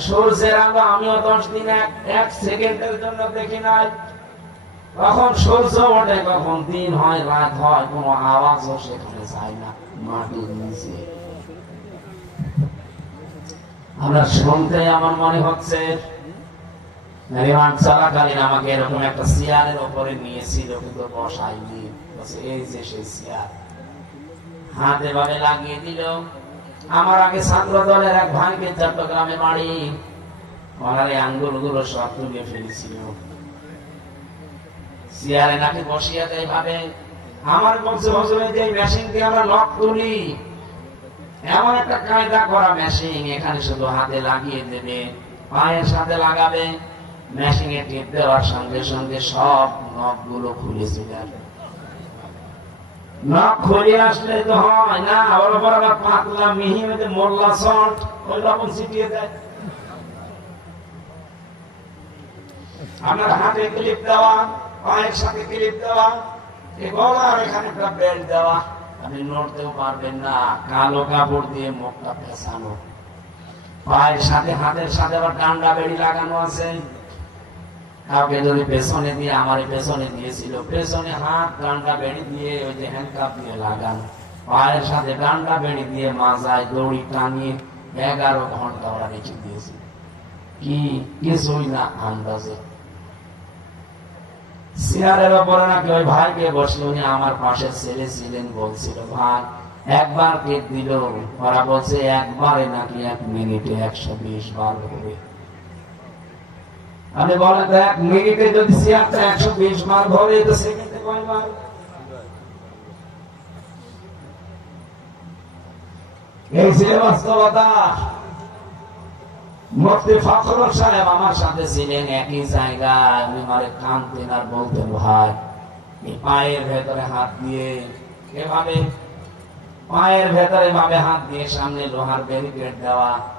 সূর্যের আলো আমিও দশ দিন এক সেকেন্ডের জন্য দেখি নাই কখন সূর্য ওঠে কখন দিন হয় রাত হয় আওয়াজও সেখানে যায় না মাটির নিচে আমরা শুনতে আমার মনে হচ্ছে চলাকালীন আমাকে এরকম একটা চেয়ারের ওপরে নিয়েছিল কিন্তু বসাইনি এই যে সেই চেয়ার হাত এভাবে লাগিয়ে দিল। আমার আগে ছাত্র দলের এক ভাইকে চট্টগ্রামে বাড়ি ওনার এই আঙ্গুলগুলো সব তুলে ফেলেছিল। চেয়ারে নাকি বসিয়ে দেয় ভাবে, আমার যে মেশিন দিয়ে আমরা নখ তুলি, এমন একটা কায়দা করা মেশিন এখানে শুধু হাতে লাগিয়ে দেবে, পায়ের সাথে লাগাবে, মেশিনে টিপ দেওয়ার সঙ্গে সঙ্গে সব নখগুলো খুলে যাবে নখ আসলে তো হয় না ওর আবার পাতলা মিহি মোল্লা ওই রকম দেয়। আপনার হাতে ক্লিপ দেওয়া, পায়ের সাথে ক্লিপ দেওয়া গলার এখানে একটা বেল্ট দেওয়া, আপনি নড়তেও পারবেন না, কালো কাপড় দিয়ে মুখটা পেছানো পায়ের সাথে, হাতের সাথে আবার ডান্ডা বেড়ি লাগানো আছে। কাউকে পেছনে দিয়ে আমার দিয়েছিল, পেছনে হাত বেড়ি দিয়ে ওই যে হ্যান্ডকাপ দিয়ে পায়ের সাথে বেড়ি দিয়ে টানিয়ে এগারো ঘণ্টা ওরা রেখে কি কিছুই না আন্দাজে। চেয়ারের ওপরে নাকি ওই উনি আমার পাশে ছেলে ছিলেন, বলছিল, ভাই, একবার কেক দিল। ওরা বলছে, একবারে নাকি এক মিনিটে একশো বিশ বার হবে। আমি তো এক মিনিটে যদি চেয়ারটা একশো বিশ বার ভরে তো কয়বার এই ছিল বাস্তবতা। একই মারে আর ভাই পায়ের ভেতরে হাত দিয়ে এভাবে, পায়ের ভেতরে ভাবে হাত দিয়ে সামনে লোহার ব্যারিকেড দেওয়া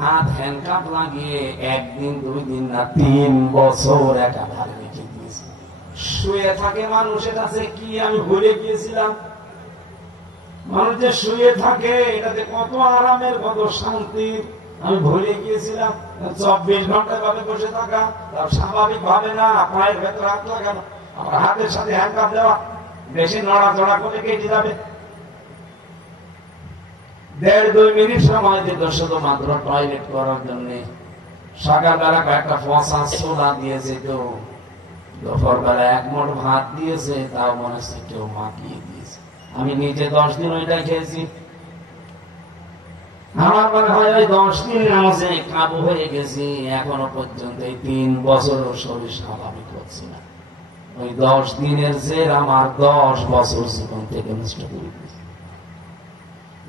হাত হ্যান্ডকাপ লাগিয়ে একদিন দুই দিন না তিন বছর একাধারে রেখে দিয়েছে। শুয়ে থাকে মানুষের কাছে কি আমি ভুলে গিয়েছিলাম? মানুষ যে শুয়ে থাকে এটাতে কত আরামের কত শান্তির। আমি ভুলে গিয়েছিলাম চব্বিশ ঘণ্টা ভাবে বসে থাকা তার স্বাভাবিক ভাবে না পায়ের ভেতরে হাত লাগানো। আমার হাতের সাথে হ্যান্ডকাপ দেওয়া বেশি নড়া নড়াচড়া করে কেটে যাবে। দেড় দুই মিনিট সময় দিত টয়লেট করার জন্য। সকালবেলা কয়েকটা সোলা দিয়ে যেত। দুপুর বেলা এক মোট ভাত দিয়েছে, তাও মনে হচ্ছে কেউ দিয়েছে। আমি নিজে দশ দিন ওইটা খেয়েছি। আমার মনে হয় ওই দশ দিন নামাজে কাবু হয়ে গেছি, এখনও পর্যন্ত এই তিন বছর শরীর স্বাভাবিক হচ্ছে না। ওই দশ দিনের জের আমার দশ বছর জীবন থেকে নষ্ট করে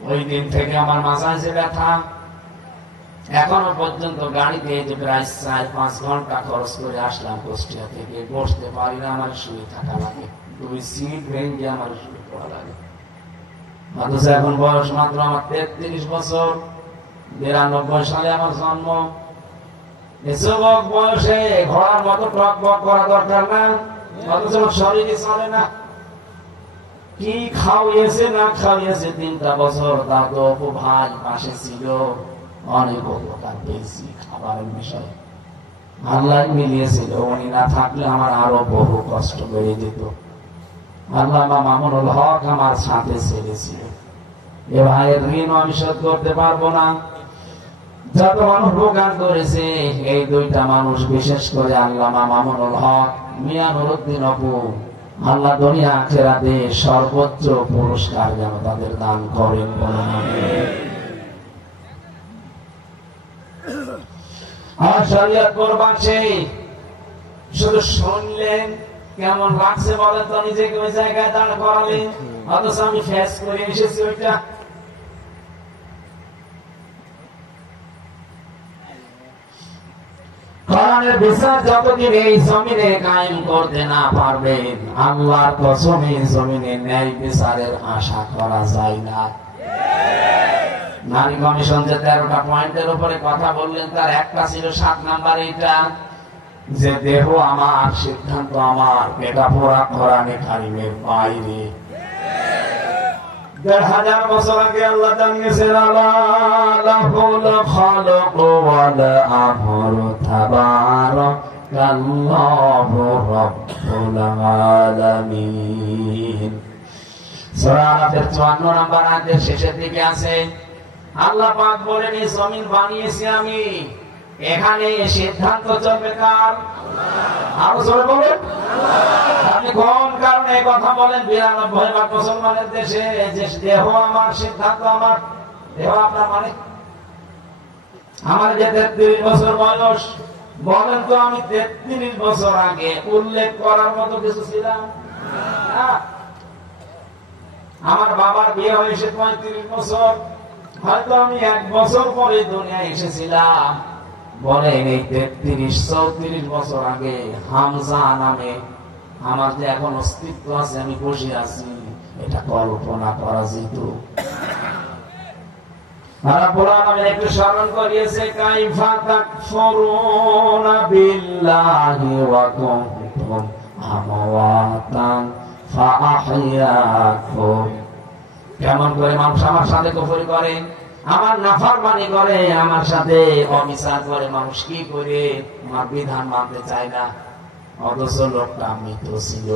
ওই দিন থেকে আমার মাথায় যে ব্যথা। এখনও পর্যন্ত গাড়িতে যে প্রায় চার পাঁচ ঘণ্টা খরচ করে আসলাম কুষ্টিয়া থেকে। বসতে পারি না, আমার শুয়ে থাকা লাগে। দুই সিট ভেঙে আমার শুয়ে পড়া লাগে। অথচ এখন বয়স মাত্র আমার তেত্রিশ বছর। বিরানব্বই সালে আমার জন্ম। বয়সে ঘোড়ার মতো টক বক করা দরকার না। অথচ শরীরে চলে না। কি খাওয়িয়েছে না খাওয়িয়েছে তিনটা বছর তা তো অপু ভাই পাশে ছিল অনেক উপকার পেয়েছি খাবারের বিষয়ে। আল্লাহ মিলিয়েছিল, উনি না থাকলে আমার আরও বহু কষ্ট বেড়ে যেত। আল্লাহ মামুনুল হক আমার সাথে ছেড়েছিল। এ ভাইয়ের ঋণ আমি শোধ করতে পারব না। যত মানুষ উপকার করেছে, এই দুইটা মানুষ বিশেষ করে আল্লামা মামুনুল হক মিয়া নুরুদ্দিন অপু আল্লাহ দুনিয়া আখেরাতে সর্বোচ্চ পুরস্কার যেন তাদের দান করেন সেই শুধু শুনলেন কেমন লাগছে বলেন তো, নিজেকে ওই জায়গায় দাঁড় করালেন। অথচ আমি ফেস করে এসেছি ওইটা। কোরআনের বিচার যতদিন এই জমিনে কায়েম করতে না পারবেন আল্লাহর কসমে জমিনে ন্যায় বিচারের আশা করা যায় না। নারী কমিশন যে তেরোটা পয়েন্টের উপরে কথা বললেন, তার একটা ছিল সাত নাম্বার, এইটা যে দেহ আমার, সিদ্ধান্ত আমার লেখাপড়া করানে কারিমের বাইরে। দেড় হাজার বছর আগে আল্লাহ জানিয়েছেন আমর তাবারাকাল্লাহু রাব্বুল আলামিন। সূরা আরাফের 54 নম্বর আয়াতের শেষের দিকে আছে, আল্লাহ পাক বলেন, এই জমিন বানিয়েছি আমি। এখানে সিদ্ধান্ত চলবে কার? আরও জোরে বলেন। আপনি কোন কারণে কথা বলেন? বিরানব্বই ভাগ মুসলমানের দেশে যে দেহ আমার, সিদ্ধান্ত আমার, দেহ আপনার মানে? আমার যে তেত্রিশ বছর বয়স বলেন তো আমি তেত্রিশ বছর আগে, উল্লেখ করার মতো কিছু ছিলাম? আমার বাবার বিয়ে হয়েছে পঁয়ত্রিশ বছর। হয়তো আমি এক বছর পরে দুনিয়া এসেছিলাম। বলেন এই তেত্রিশ, চৌত্রিশ বছর আগে হামজা নামে আমার যে এখন অস্তিত্ব আছে, আমি বসে আছি। এটা কল্পনা করা যেত। ফাআহইয়াকুম। কেমন করে মানুষ আমার সাথে কুফরি করে, আমার নাফরমানি করে, আমার সাথে অবিচার করে, মানুষ কি করে? আমার বিধান মানতে চায় না। অথচ লোকটা মৃত ছিল,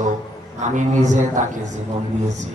আমি নিজে তাকে জীবন দিয়েছি।